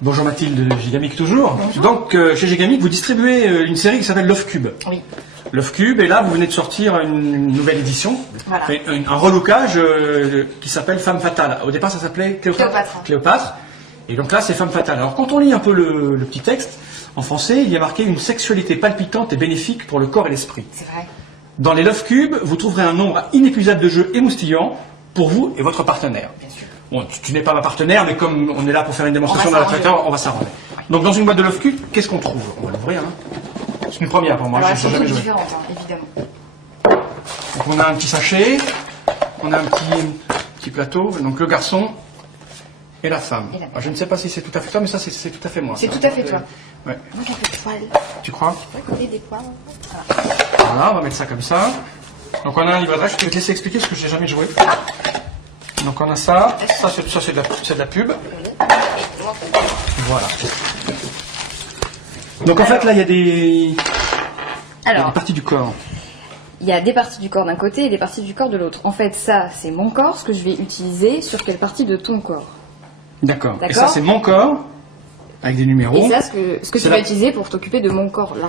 Bonjour Mathilde, Gigamic toujours. Bonjour. Donc chez Gigamic, vous distribuez une série qui s'appelle Love Cube. Oui. Love Cube, et là vous venez de sortir une nouvelle édition, Voilà. un relookage qui s'appelle Femme Fatale. Au départ ça s'appelait Cléopâtre. Et donc là c'est Femme Fatale. Alors quand on lit un peu le petit texte, en français il y a marqué une sexualité palpitante et bénéfique pour le corps et l'esprit. C'est vrai. Dans les Love Cube, vous trouverez un nombre inépuisable de jeux émoustillants pour vous et votre partenaire. Bien sûr. Bon, tu n'es pas ma partenaire, mais comme on est là pour faire une démonstration dans la traiteur, on va s'arranger. Donc dans une boîte de Love Cube, qu'est-ce qu'on trouve? On va l'ouvrir. Hein. C'est une première pour moi, Alors, je elles n'ai sont jamais toutes joué. différentes, hein, évidemment. Donc on a un petit sachet, on a un petit plateau, donc le garçon et la femme. Et la femme. Alors, je ne sais pas si c'est tout à fait toi, mais ça c'est tout à fait moi. C'est ça. tout à fait toi. Ouais. Donc un peu de poils. Tu crois? Tu vois coller des poils. Voilà, on va mettre ça comme ça. Donc on a un livre-adresse, je vais te laisser expliquer parce que je n'ai jamais joué. Donc on a ça, c'est de la pub. Voilà. Donc en fait là il y a des Alors, parties du corps. il y a des parties du corps d'un côté et des parties du corps de l'autre. En fait, ça, c'est mon corps, ce que je vais utiliser sur quelle partie de ton corps. D'accord. Et D'accord. ça c'est mon corps avec des numéros. Et ça, ce que C'est tu la- vas utiliser pour t'occuper de mon corps là.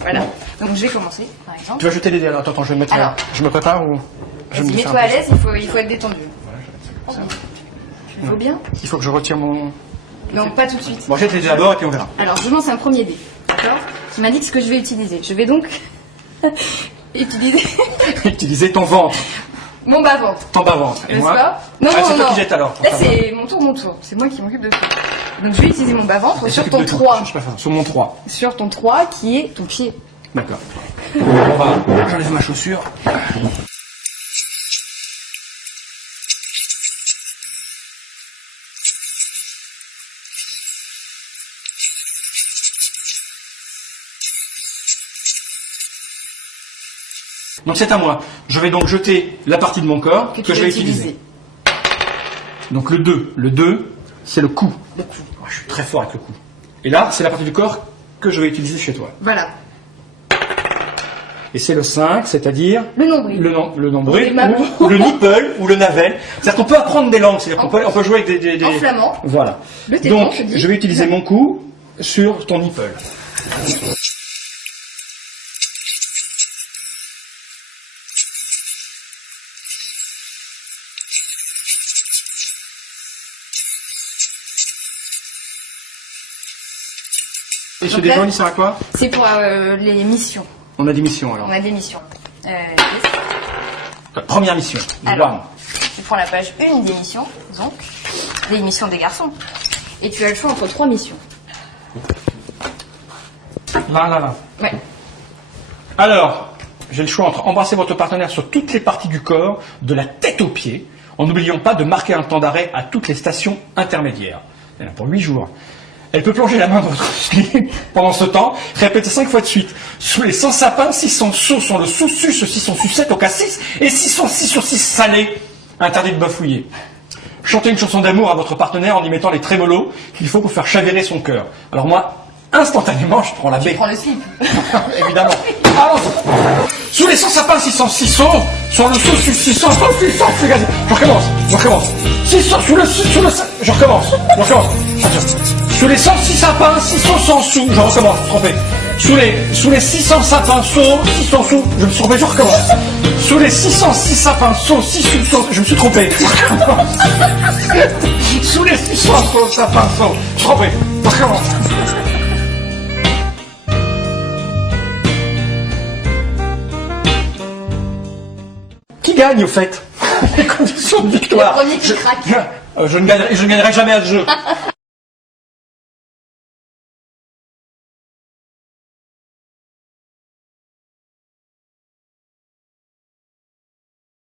Voilà. Donc je vais commencer, par exemple. Tu vas jeter les dés. Alors, attends, je vais me mettre. Alors. Je me prépare ou je Vas-y, me mets-toi à l'aise, il faut être détendu. Il faut bien. Il faut que je retire mon. Non, pas tout de suite. Bon, jette les dés d'abord et puis on verra. Alors, je lance un premier dé, d'accord, qui m'indique ce que je vais utiliser. Je vais donc utiliser Utiliser ton ventre, mon bas-ventre, ton bas-ventre. Et n'est-ce moi. pas? Non, Ah, non, c'est toi non. qui jettes alors. Là, c'est mon tour. C'est moi qui m'occupe de tout. Donc, je vais utiliser mon bas-ventre Et sur s'occupe ton de tout. 3. Cherche pas ça. Sur mon 3. Sur ton 3, qui est ton pied. D'accord. On va. J'enlève ma chaussure. Donc c'est à moi. Je vais donc jeter la partie de mon corps Que que tu je vas vais utiliser. utiliser. Donc le 2. Le 2, c'est le coup. Le cou. Ouais, je suis très fort avec le coup. Et là, c'est la partie du corps que je vais utiliser chez toi. Voilà. Et c'est le 5, c'est-à-dire Le nombril. le nombril, Les mamans. ou le nipple, ou le navel. C'est-à-dire qu'on peut apprendre des langues, c'est-à-dire on peut jouer avec des... En flamand. Voilà. Le téton, Donc, je dis. je vais utiliser mon coup sur ton nipple. Et ce Donc décompte, là- il sert à quoi? C'est pour les missions. On a des missions alors. On a des missions. Première mission. Alors. Bam. Tu prends la page 1 des missions, donc, les missions des garçons. Et tu as le choix entre 3 missions. Là. Ouais. Alors, j'ai le choix entre embrasser votre partenaire sur toutes les parties du corps, de la tête aux pieds, en n'oubliant pas de marquer un temps d'arrêt à toutes les stations intermédiaires. Il y en a pour 8 jours. Elle peut plonger la main dans votre slip pendant ce temps, répéter 5 fois de suite. Sous les 100 sapins, 600 sauts sur le sous-suce, 600 sucettes au cassis, et 606 sur 6 salés. Interdit de bafouiller. Chantez une chanson d'amour à votre partenaire en y mettant les trémolos qu'il faut pour faire chavirer son cœur. Alors moi, instantanément, je prends la baie. Prends le slip. Évidemment. Allons. Sous les 100 sapins, 606 sauts, sur le sous, 600, regardez. Je recommence. 600, je recommence. Attention. Sous les 106 sapins, 600 sous, je recommence, trompé. Sous les 600 sapins, sauts, 600 sous, je me suis trompé, je recommence. Sous les 606 sapins, sauts, 6 sous, je me suis trompé. Sous les 600 sauts, sapins, sauts, je suis trompé, je recommence. Qui gagne au fait? Les conditions de victoire. Le premier qui craque. Je ne gagnerai jamais à ce jeu.